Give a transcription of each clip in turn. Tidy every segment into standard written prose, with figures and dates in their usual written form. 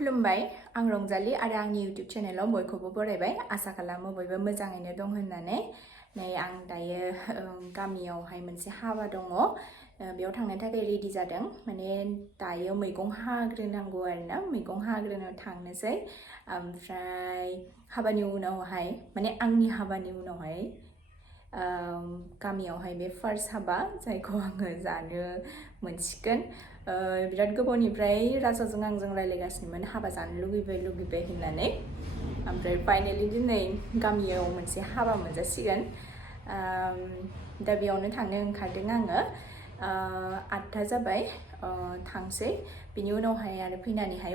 खुलुमबाय आं रंजालि आरो आंनि YouTube चेनेलाव बयखौबो बरायबाय आसा खालामो बयबो मोजाङैनो दं होननानै नै आं दायो गामियावहाय मोनसे हाबा दङ बेयाव थांनो थाखाय रेडि जादों माने दायो मैगं हाग्रोनांगौ आरोना मैगं हाग्रोनो थांनोसै ओमफ्राय हाबानि उनावहाय माने आंनि हाबानि उनावहाय गामियावहाय बे फार्स्ट हाबा जायखौ आङो जानो मोनसिगोन बिराद गोबावनिफ्राय राजाजों आंजों रायलायगासिनोमोन हाबा जानो लुगैबाय होननानै ओमफ्राय फाइनालि दिनै गामियाव मोनसे हाबा मोनजासिगोन दा बेयावनो थांनो ओंखारदों आङो 8टा जाबाय थांसै बिनि उनावहाय आरो फैनानैहाय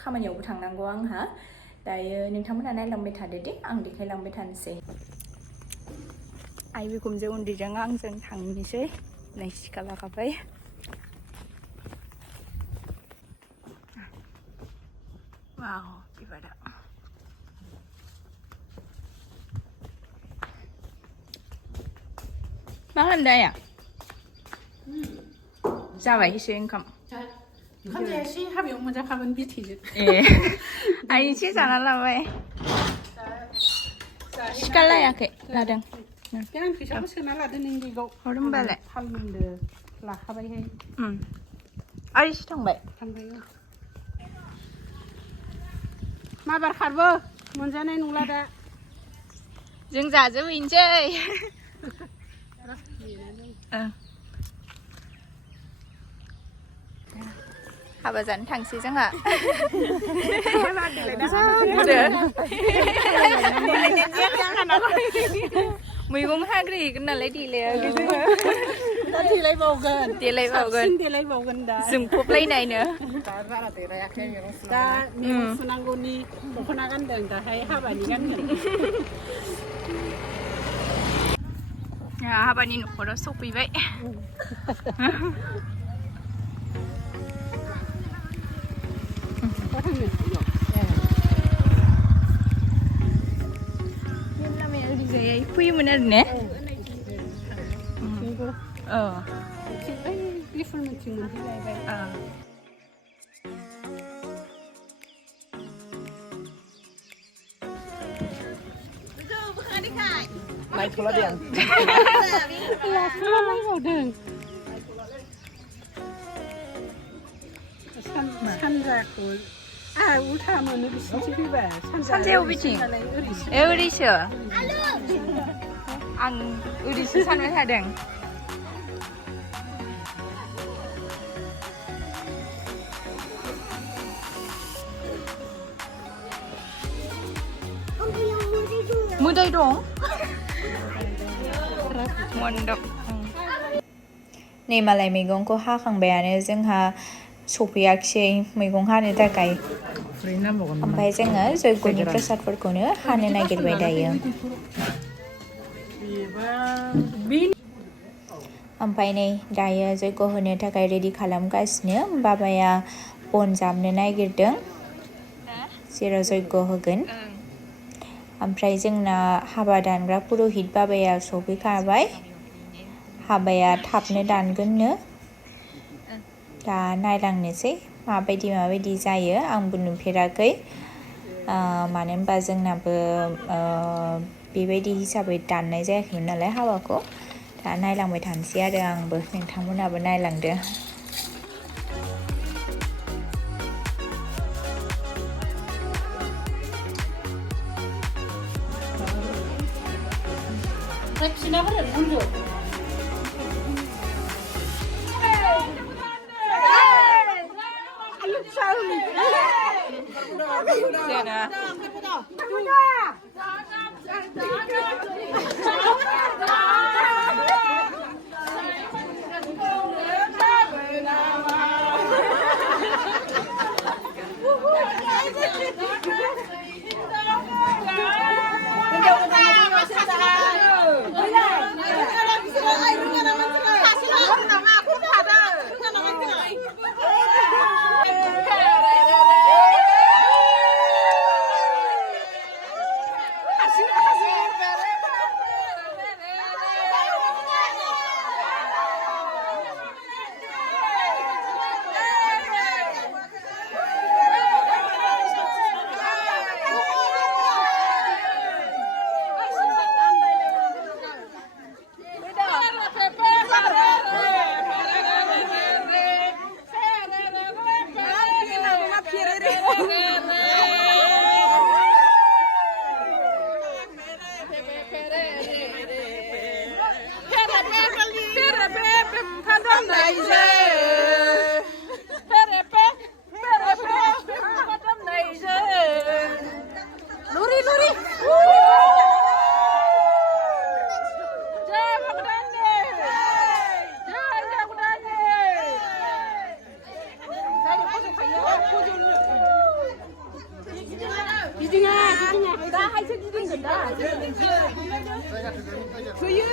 खामानियावबो थांनांगौ आंहा दायो नोंथांमोना नायलांबाय थादो दे आं देखायलांबाय थानोसै आइ बिखुनजो उन्दैजों आंजों थांनोसै नै सिखा लाखाबाय वाव बिबारा मा खालामदों आइया जाबाय एसे ओंखाम जायासै हाबायाव मोनजाखागोन बिथैजों ए आइ एसे जाना लाबाय सिखा लायाखै लादों आं फैसाखौ सोना लादो नों बेगाव हर होमबालाय थाल मोनदो लाखाबायहाय आरो एसे थांबाय माबार खारबो मोनजानाय नंला दा जों जाजोबहैनोसै हाबा जानो थांसै जोंहा मैगं हाग्रोहैगोन नालाय देलायाखै जोङो देलायबावगोन दा जोंफबलायनायनो दा मैगं सुनांगौनि दख'ना गानदों दाहाय हाबानि गानगोन हाबानि न'खराव सफैबाय फैयोमोन आरो ने नायथ'ला दे आं लाखुमालायबावदों सानजाखौ उल्था मोनो बिसिनिथिं फैबा सानजायाव बिथिं ओरैसो आं ओरैसो सानबाय थादों मोदाय दं मन्दप नै मालाय मैगंखौ हाखांबायानो जोंहा सफैयाखिसै मैगं हानो थाखाय ओमफ्राय जोङो जयग'नि प्रसादफोरखौनो हानो नागिरबाय दायो ओमफ्राय नै दायो जयग' होनो थाखाय रेडि खालामगासिनो बाबाया बन जाबनो नागिरदों जेराव जयग' होगोन ओमफ्राय जोंना हाबा दानग्रा पुर'हित बाबाया सफैखाबाय हाबाया थाबनो दानगोननो दा नायलांनोसै माबायदि जायो आंबो नुफेराखै मानो होनबा जोंनाबो बेबायदि हिसाबै दाननाय जायाखैमोन नालाय हाबाखौ दा नायलांबाय थानोसै आरो आंबो नोंथांमोनाबो नायलांदो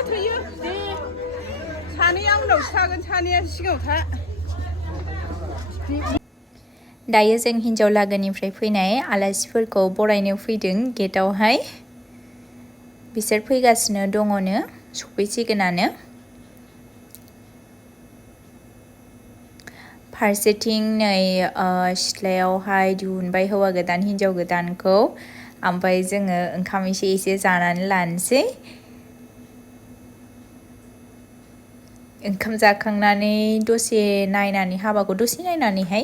थोयो दे सानैया उनाव थागोन सानैया सिगाङाव था दायो जों हिन्जाव लागोनिफ्राय फैनाय आलासिफोरखौ बरायनो फैदों गेटआवहाय बिसोर फैगासिनो दङनो सफैसिगोनानो फारसेथिं नै सिथ्लायावहाय दिहुनबाय हौवा गोदान हिन्जाव गोदानखौ ओमफ्राय जोङो ओंखाम एसे जानानै लानोसै ओंखाम जाखांनानै दसे नायनानै हाबाखौ दसे नायनानैहाय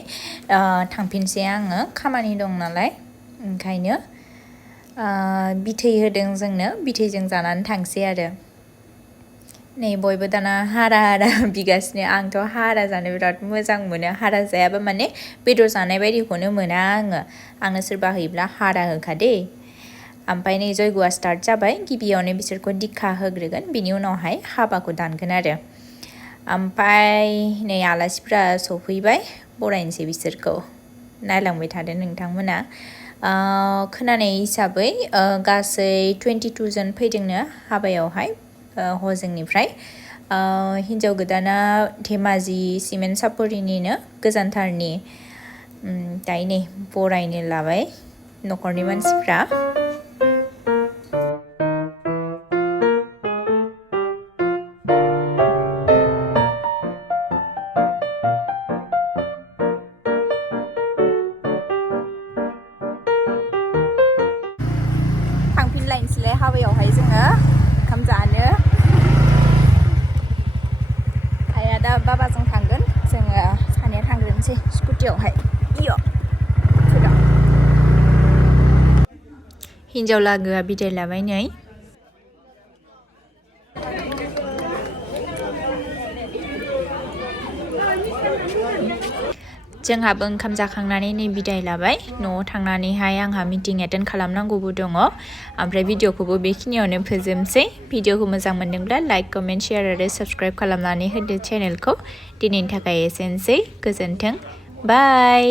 थांफिनसै आङो खामानि दं नालाय ओंखायनो बिथै होदों जोंनो बिथैजों जानानै थांसै आरो नै बयबो दाना हारा बिगासिनो आंथ' हारा जानो बिराद मोजां मोनो हारा जायाबा माने बेदर जानाय बायदिखौनो मोना आंनो सोरबा होयोब्ला हारा होखादे ओमफ्राय नै जयग'आ स्टार्ट जाबाय गिबियावनो बिसोरखौ दिखा होग्रोगोन बिनि उनावहाय हाबाखौ दानगोन आरो ओमफ्राय नै आलासिफ्रा सफैबाय बरायनोसै बिसोरखौ नायलांबाय थादो नोंथांमोना खोनानाय हिसाबै गासै 22 जन फैदोंनो हाबायावहाय हजोंनिफ्राय हिन्जाव गोदाना धेमाजि सिमेन्ट सापरिनिनो गोजानथारनि दायो नै बरायनो लाबाय न'खरनि मानसिफ्रा थांफिनलायनोसैलाय हाबायावहाय जोङो ओंखाम जानो आइया दा बाबाजों थांगोन जोङो सानैया थांग्रोनोसै स्कुटियावहाय हिन्जाव लागोआ बिदाय लाबाय नै जोंहाबो ओंखाम जाखांनानै नै बिदाय लाबाय न'आव थांनानैहाय आंहा मिटिं एटेन्ड खालामनांगौबो दङ ओमफ्राय भिडिअखौबो बेखिनियावनो फोजोबसै भिडिअखौ मोजां मोनदोंब्ला लाइक कमेन्ट शेयार आरो साबस्क्राइब खालामनानै होदो चेनेलखौ दिनैनि थाखाय एसेनोसै गोजोन्थों बाय